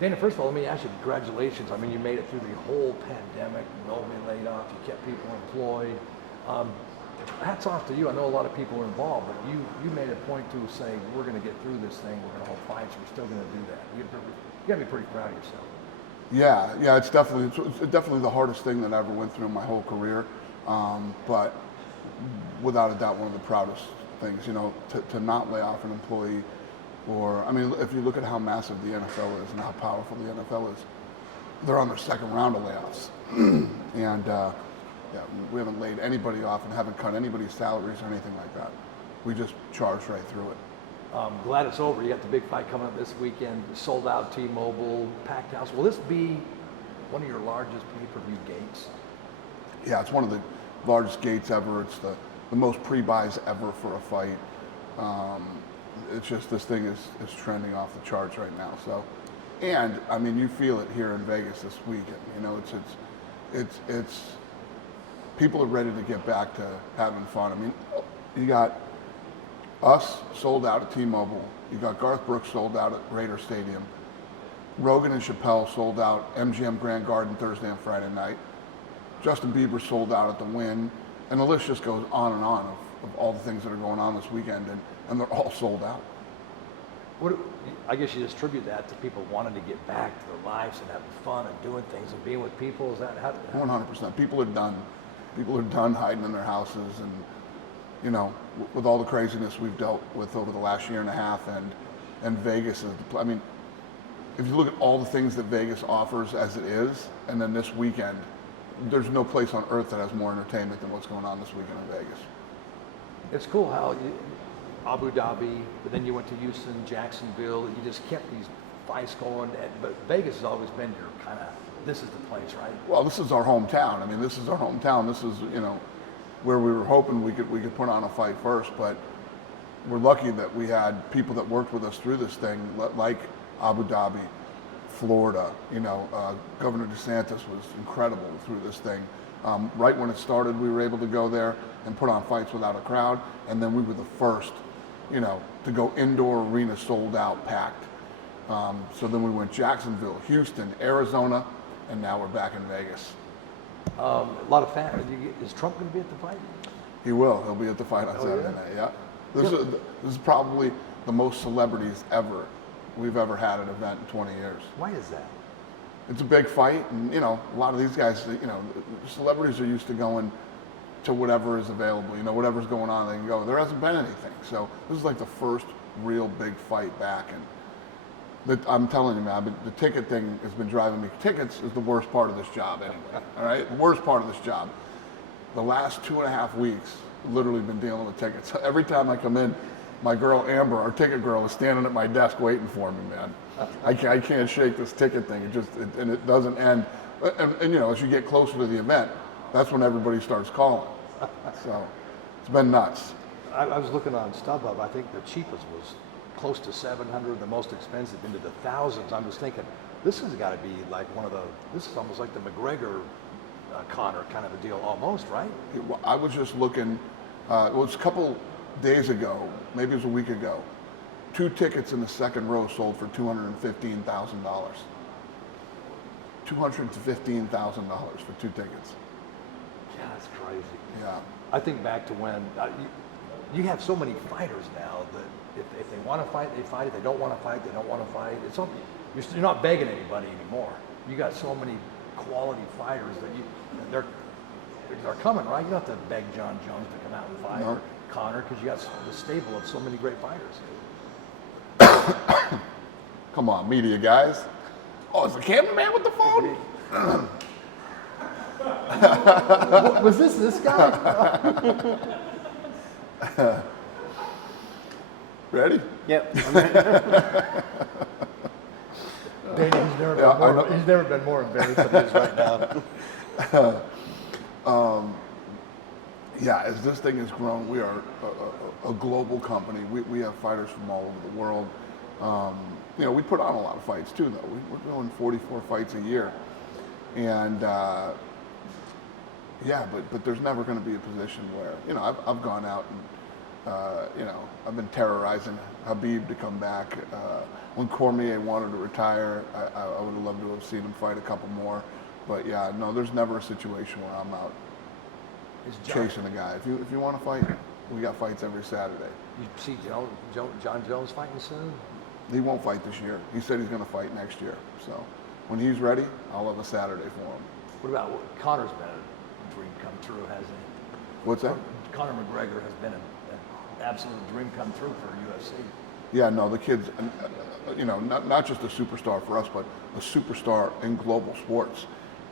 Dana, first of all, let me ask you, congratulations. I mean, you made it through the whole pandemic, nobody laid off, you kept people employed. Hats off to you. I know a lot of people were involved, but you made a point to say, we're going to get through this thing, we're going to hold fights, we're still going to do that. You got to be pretty proud of yourself. Yeah, it's definitely the hardest thing that I ever went through in my whole career, but without a doubt, one of the proudest things, to not lay off an employee. Or, I mean, if you look at how massive the NFL is and how powerful the NFL is, they're on their second round of layoffs. And we haven't laid anybody off and haven't cut anybody's salaries or anything like that. We just charged right through it. Glad it's over. You got the big fight coming up this weekend, sold out T-Mobile, packed house. Will this be one of your largest pay-per-view gates? Yeah, it's one of the largest gates ever. It's the most pre-buys ever for a fight. It's just, this thing is trending off the charts right now. So, and I mean, you feel it here in Vegas this weekend. It's people are ready to get back to having fun. I mean, you got us sold out at T-Mobile. You got Garth Brooks sold out at Raider Stadium. Rogan and Chappelle sold out MGM Grand Garden Thursday and Friday night. Justin Bieber sold out at the Wynn, and the list just goes on and on of all the things that are going on this weekend, and they're all sold out. I guess you attribute that to people wanting to get back to their lives and having fun and doing things and being with people. Is that how? 100%. People are done. People are done hiding in their houses, and with all the craziness we've dealt with over the last year and a half, and Vegas is. I mean, if you look at all the things that Vegas offers as it is, and then this weekend, there's no place on earth that has more entertainment than what's going on this weekend in Vegas. It's cool how Abu Dhabi, but then you went to Houston, Jacksonville, you just kept these fights going. But Vegas has always been your kind of, this is the place, right? Well, this is our hometown. I mean, this is our hometown. This is, where we were hoping we could put on a fight first. But we're lucky that we had people that worked with us through this thing, like Abu Dhabi, Florida. Governor DeSantis was incredible through this thing. Right when it started, we were able to go there and put on fights without a crowd, and then we were the first, to go indoor arena sold out, packed. So then we went Jacksonville, Houston, Arizona, and now we're back in Vegas. A lot of fans. Is Trump going to be at the fight? He will. He'll be at the fight on Saturday night. Yeah. This is probably the most celebrities ever we've ever had an event in 20 years. Why is that? It's a big fight, and a lot of these guys, celebrities are used to going to whatever is available. Whatever's going on, they can go. There hasn't been anything, so this is like the first real big fight back. And I'm telling you, man, the ticket thing has been driving me. Tickets is the worst part of this job, anyway. All right, the worst part of this job. The last 2.5 weeks, literally been dealing with tickets. Every time I come in, my girl Amber, our ticket girl, is standing at my desk waiting for me, man. I can't shake this ticket thing. It doesn't end. And as you get closer to the event, that's when everybody starts calling. So it's been nuts. I was looking on StubHub. I think the cheapest was close to 700. The most expensive into the thousands. I'm just thinking, this has got to be like this is almost like the McGregor Conor kind of a deal, almost, right? I was just looking. It was a couple days ago, maybe it was a week ago. 2 tickets in the second row sold for $215,000. $215,000 for 2 tickets. Yeah, that's crazy. Yeah. I think back to when you have so many fighters now that if they want to fight, they fight. If they don't want to fight, they don't want to fight. You're not begging anybody anymore. You got so many quality fighters that they're coming, right? You don't have to beg John Jones to come out and fight, or Conor, because you got the stable of so many great fighters. Come on, media guys. Oh, is the cameraman with the phone? Was this guy? Ready? Yep. Dana, he's never been more embarrassed than he is right now. Yeah, as this thing has grown, we are a global company. We have fighters from all over the world. We put on a lot of fights too, though. We're doing 44 fights a year. And but there's never going to be a position where, I've gone out You know, I've been terrorizing Habib to come back. When Cormier wanted to retire, I would have loved to have seen him fight a couple more. But yeah, no, there's never a situation where I'm out chasing a guy. If you want to fight, we got fights every Saturday. You see John Jones fighting soon? He won't fight this year. He said he's going to fight next year. So when he's ready, I'll have a Saturday for him. What about Conor's been a dream come true, hasn't he? What's that? Conor McGregor has been an absolute dream come true for UFC. Yeah, no, the kid's, you know, not just a superstar for us, but a superstar in global sports.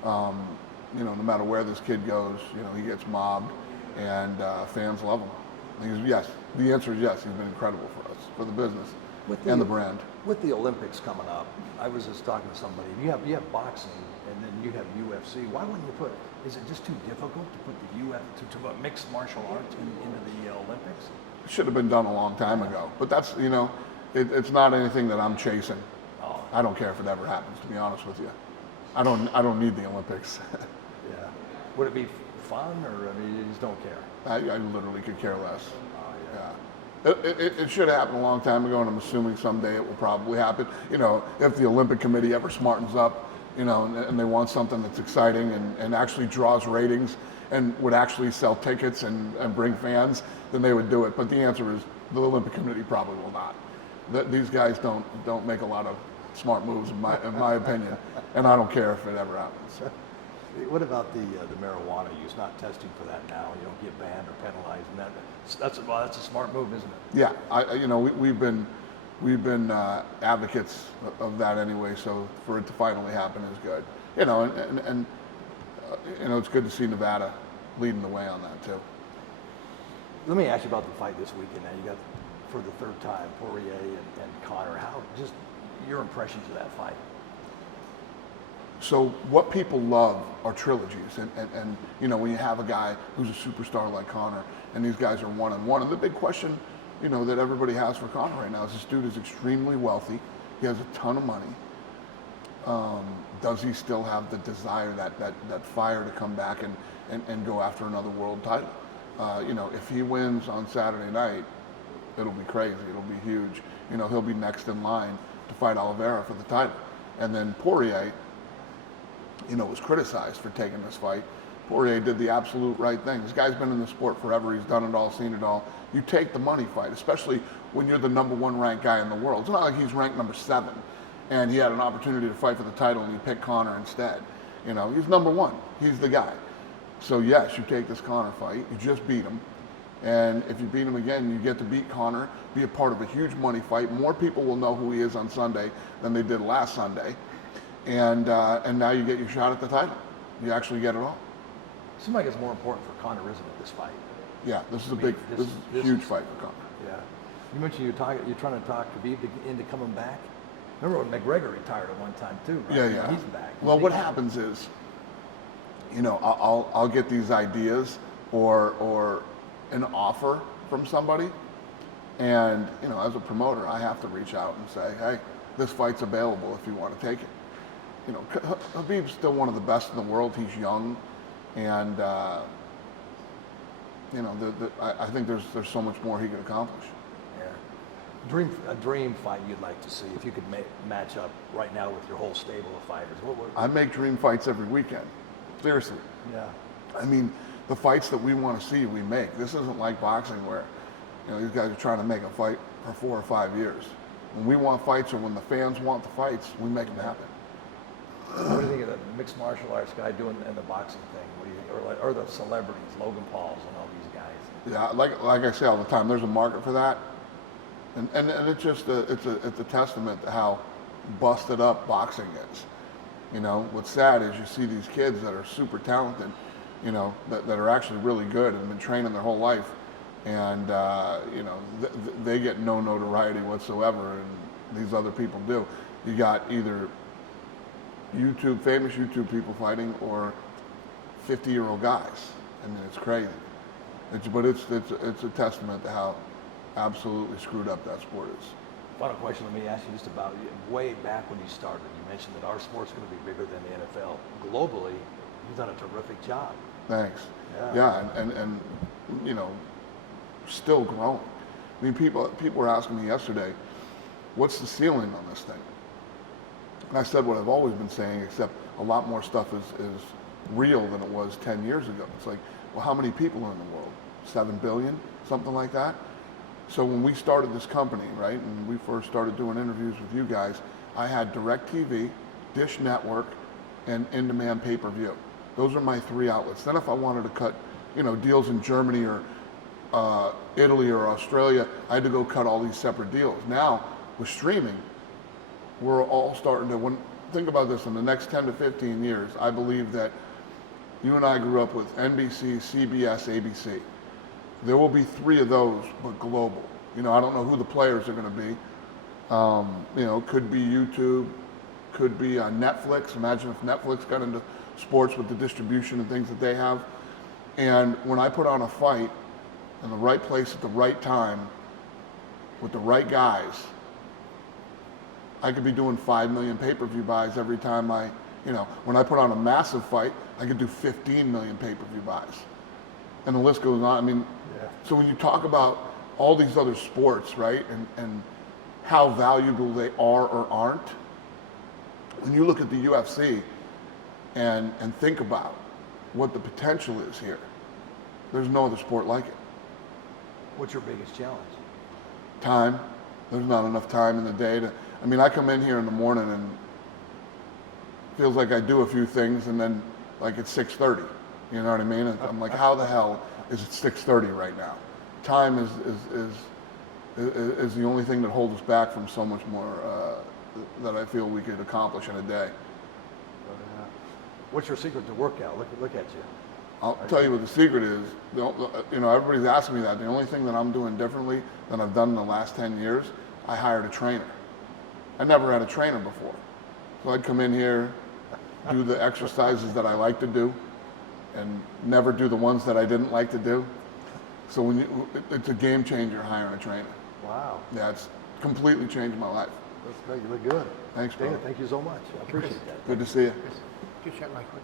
You know, no matter where this kid goes, you know, he gets mobbed, and fans love him. Yes, the answer is yes. He's been incredible for us, for the business and the brand. With the Olympics coming up, I was just talking to somebody. You have boxing, and then you have UFC. Why wouldn't you put? Is it just too difficult to put the to put mixed martial arts into the Olympics? It should have been done a long time ago. But that's, you know, it's not anything that I'm chasing. Oh. I don't care if it ever happens, to be honest with you. I don't need the Olympics. Yeah. Would it be fun, or I mean, you just don't care? I literally could care less. Oh, Yeah. It should have happened a long time ago, and I'm assuming someday it will probably happen. You know, if the Olympic Committee ever smartens up, you know, and they want something that's exciting and actually draws ratings and would actually sell tickets and bring fans, then they would do it. But the answer is the Olympic Committee probably will not. These guys don't make a lot of smart moves, in my opinion, and I don't care if it ever happens. What about the marijuana use? Not testing for that now. You don't get banned or penalized, and that's a smart move, isn't it? Yeah, you know, we've been advocates of that anyway. So for it to finally happen is good. You know, and you know, it's good to see Nevada leading the way on that too. Let me ask you about the fight this weekend. Now you got for the third time Poirier and Conor. How just your impressions of that fight? So what people love are trilogies, and you know, when you have a guy who's a superstar like Conor, and these guys are one-on-one, and the big question, you know, that everybody has for Conor right now is this dude is extremely wealthy, he has a ton of money. Does he still have the desire, that fire to come back and go after another world title? You know, if he wins on Saturday night, it'll be crazy, it'll be huge. You know, he'll be next in line to fight Oliveira for the title. And then Poirier, you know, was criticized for taking this fight. Poirier did the absolute right thing. This guy's been in the sport forever. He's done it all, seen it all. You take the money fight, especially when you're the #1 ranked guy in the world. It's not like he's ranked number 7 and he had an opportunity to fight for the title and he picked Conor instead. You know, he's #1. He's the guy. So yes, you take this Conor fight. You just beat him. And if you beat him again, you get to beat Conor, be a part of a huge money fight. More people will know who he is on Sunday than they did last Sunday. And now you get your shot at the title. You actually get it all. Seems like it's more important for Conor, isn't it, this fight? Yeah, this is this is a huge fight for Conor. Yeah. You mentioned you're trying to talk Khabib into coming back. Remember when McGregor retired at one time too, right? Yeah, yeah. He's back. Well, what happens is, you know, I'll get these ideas or an offer from somebody, and you know, as a promoter, I have to reach out and say, hey, this fight's available if you want to take it. You know, Khabib's still one of the best in the world. He's young, and you know, I think there's so much more he could accomplish. Yeah. A dream fight you'd like to see if you could match up right now with your whole stable of fighters. I make dream fights every weekend. Seriously. Yeah. I mean, the fights that we want to see, we make. This isn't like boxing where, you know, these guys are trying to make a fight for 4 or 5 years. When we want fights or when the fans want the fights, we make them happen. What do you think of the mixed martial arts guy doing in the boxing thing? What do you think? Or the celebrities, Logan Pauls and all these guys? Yeah, like I say all the time, there's a market for that, and it's just it's a testament to how busted up boxing is. You know, what's sad is you see these kids that are super talented, you know, that are actually really good and been training their whole life, and you know, they get no notoriety whatsoever, and these other people do. You got either famous YouTube people fighting or 50-year-old guys. I mean, it's crazy. But it's a testament to how absolutely screwed up that sport is. Final question, let me ask you just about way back when you started. You mentioned that our sport's going to be bigger than the NFL. Globally, you've done a terrific job. Thanks. Yeah. Yeah, and you know, still growing. I mean, people were asking me yesterday, what's the ceiling on this thing? And I said what I've always been saying, except a lot more stuff is real than it was 10 years ago. It's like, well, how many people are in the world? 7 billion, something like that? So when we started this company, right, and we first started doing interviews with you guys, I had DirecTV, Dish Network, and in-demand pay-per-view. Those are my 3 outlets. Then if I wanted to cut, deals in Germany or Italy or Australia, I had to go cut all these separate deals. Now, with streaming, we're all starting to, think about this, in the next 10 to 15 years, I believe that you and I grew up with NBC, CBS, ABC. There will be 3 of those, but global. I don't know who the players are going to be. Could be YouTube, could be Netflix. Imagine if Netflix got into sports with the distribution and things that they have. And when I put on a fight in the right place at the right time with the right guys, I could be doing 5 million pay-per-view buys every time when I put on a massive fight, I could do 15 million pay-per-view buys. And the list goes on. I mean, So when you talk about all these other sports, right, and how valuable they are or aren't, when you look at the UFC and think about what the potential is here, there's no other sport like it. What's your biggest challenge? Time. There's not enough time in the day to, I come in here in the morning and it feels like I do a few things and then like it's 6:30. You know what I mean? I'm like, how the hell is it 6:30 right now? Time is the only thing that holds us back from so much more that I feel we could accomplish in a day. What's your secret to workout? Look at you. I'll tell you what the secret is. Everybody's asking me that. The only thing that I'm doing differently than I've done in the last 10 years, I hired a trainer. I never had a trainer before. So I'd come in here, do the exercises that I like to do, and never do the ones that I didn't like to do. So it's a game changer hiring a trainer. Wow. Yeah, it's completely changed my life. That's great. You look good. Thanks, brother. Dana, thank you so much. I appreciate that. Good to see you. Just shut my quick.